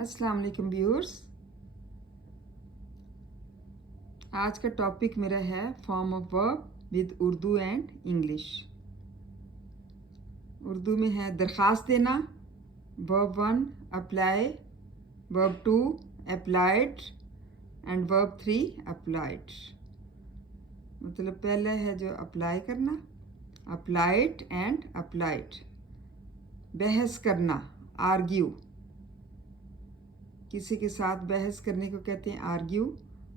अस्सलाम वालेकुम व्यूअर्स। आज का टॉपिक मेरा है form of verb with Urdu and English. Urdu में है दरख्वास्त देना, verb 1 apply, verb 2 applied and verb 3 applied. मतलब पहला है जो अप्लाई करना, अप्लाइड एंड अप्लाइड। बहस करना, आर्ग्यू, किसी के साथ बहस करने को कहते हैं argue.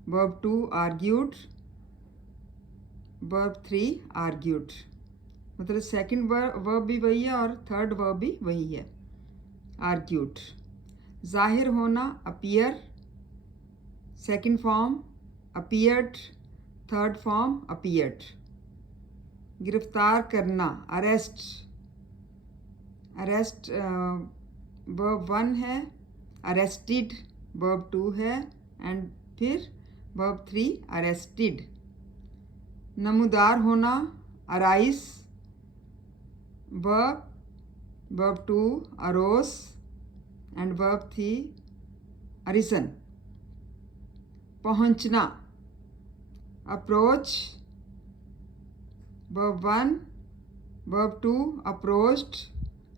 Verb 2 argued, verb 3 argued. मतलब सेकंड वर्ब भी वही है और थर्ड वर्ब भी वही है, आर्ग्यूड। जाहिर होना, appear, second form appeared, third form appeared. गिरफ्तार करना, अरेस्ट, अरेस्ट वर्ब 1 है, अरेस्टेड वर्ब 2 है एंड फिर वर्ब 3 अरेस्टेड। नमूदार होना, arise, verb 2 arose and verb 3 arisen. पहुंचना, approach, verb 1 verb 2 approached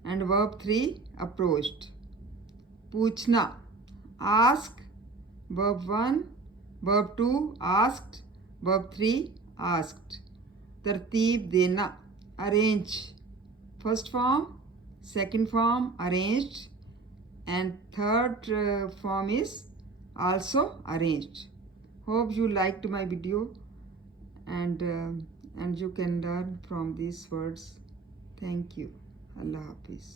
and verb 3 approached. पूछना, ask, verb 1 verb 2 asked, verb 3 asked. तरतीब देना, arrange, first form, second form arranged and third form is also arranged. Hope you liked my video and you can learn from these words. Thank you. Allah Hafiz.